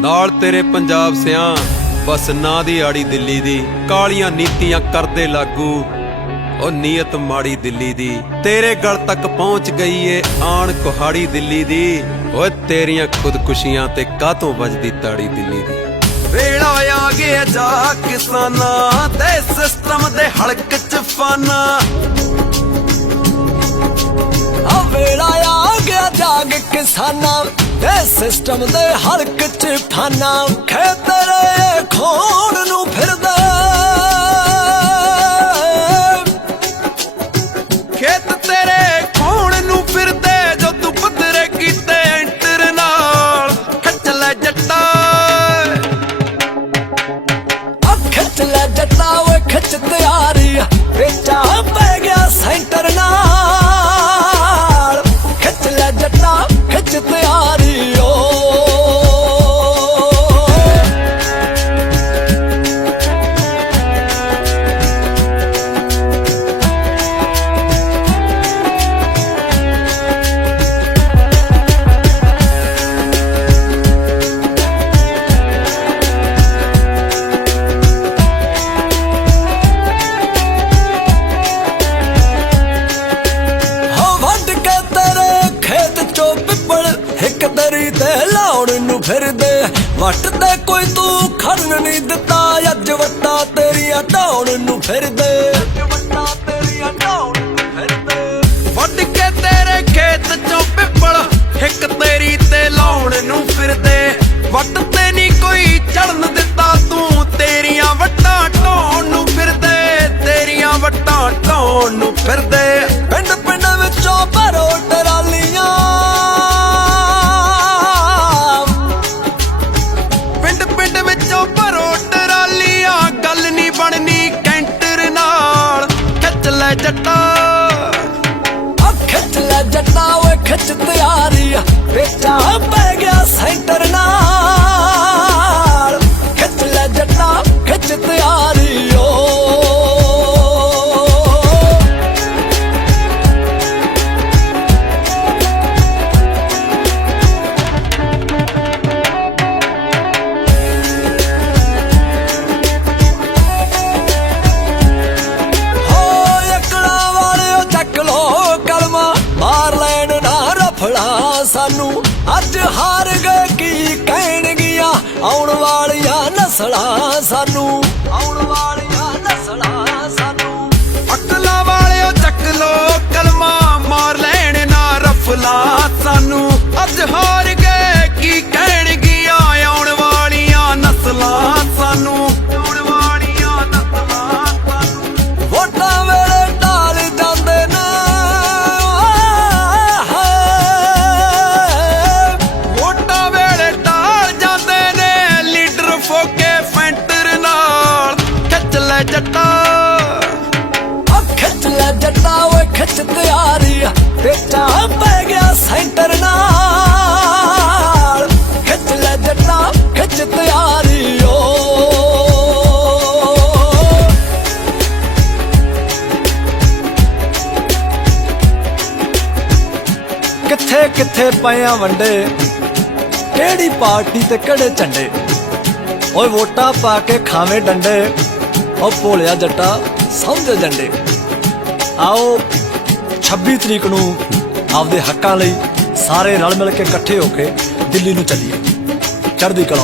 ਨਾਲ ਤੇਰੇ ਪੰਜਾਬ ਸਿਆਂ, ਬਸ ਨਾ ਦੀ ਆੜੀ ਦਿੱਲੀ ਦੀ, ਕਾਲੀਆਂ ਨੀਤੀਆਂ ਕਰਦੇ ਲਾਗੂ, ਉਹ ਨੀਅਤ ਮਾੜੀ ਦਿੱਲੀ ਦੀ। ਤੇਰੇ ਗਲ ਤੱਕ ਪਹੁੰਚ ਗਈ ਏ ਆਣ ਕੁਹਾੜੀ ਦਿੱਲੀ ਦੀ, ਓਏ ਤੇਰੀਆਂ ਖੁਦਕੁਸ਼ੀਆਂ ਤੇ ਕਾਤੋਂ ਵੱਜਦੀ ਤਾੜੀ ਦਿੱਲੀ ਦੀ? ਵੇਲਾ ਆ ਗਿਆ ਜਾ ਕਿਸਾਨਾਂ, ਤੇ ਸਿਸਟਮ ਦੇ ਹਲਕ ਚ ਫਾਨਾ। ਗਿਆ ਜਾਗ ਕਿਸਾਨਾਂ ਦੇ ਸਿਸਟਮ ਦੇ ਹਲਕ ਚ ਫਾਨਾ ਖੇਤਰੇ ਖੋਣ ਨੂੰ ਫਿਰਦਾ। ਲਾਉਣ ਨੂੰ ਫਿਰਦੇ ਵੱਟ ਤੇ ਕੋਈ ਤੂੰ ਖੜਨ ਨਹੀਂ ਦਿੱਤਾ, ਅੱਜ ਵੱਟਾ ਤੇਰੀਆਂ ਢਾਉਣ ਨੂੰ ਫਿਰਦੇ ਗੱਲ ਨਹੀਂ ਬਣਨੀ ਕੈਂਟਰ ਨਾਲ। ਖਿੱਚ ਲੈ ਜੱਟਾ। ਆ ਖਿੱਚ ਲੈ ਜੱਟਾ ਓਏ, ਖਿੱਚ ਤਿਆਰੀ ਰਫੜਾ ਸਾਨੂੰ ਅੱਜ ਹਾਰ ਗਏ ਕੀ ਕਹਿਣਗੀਆਂ? ਆਉਣ ਵਾਲੀਆਂ ਨਸਲਾਂ ਸਾਨੂੰ, ਆਉਣ ਵਾਲੀਆਂ ਨਸਲਾਂ ਸਾਨੂੰ। ਅਕਲਾਂ ਵਾਲਿਓ ਚੱਕ ਲੋ ਕਲਮਾ, ਮਾਰ ਲੈਣ ਨਾ ਰਫਲਾ ਸਾਨੂੰ। ਅੱਜ ਹਾਰ ਕਿੱਥੇ ਕਿੱਥੇ ਪਏ ਆ ਵੰਡੇ? ਕਿਹੜੀ ਪਾਰਟੀ ਤੇ ਕਿਹੜੇ ਝੰਡੇ? ਓਏ ਵੋਟਾਂ ਪਾ ਕੇ ਖਾਵੇਂ ਡੰਡੇ। ਓ ਭੋਲਿਆ ਜੱਟਾ, ਸਮਝ ਜੰਡੇ। ਆਓ 26 ਤਰੀਕ ਨੂੰ ਆਪਦੇ ਹੱਕਾਂ ਲਈ ਸਾਰੇ ਰਲ ਮਿਲ ਕੇ ਇਕੱਠੇ ਹੋ ਕੇ ਦਿੱਲੀ ਨੂੰ ਚੱਲੀਏ। ਚੜ੍ਹਦੀ ਕਲਾ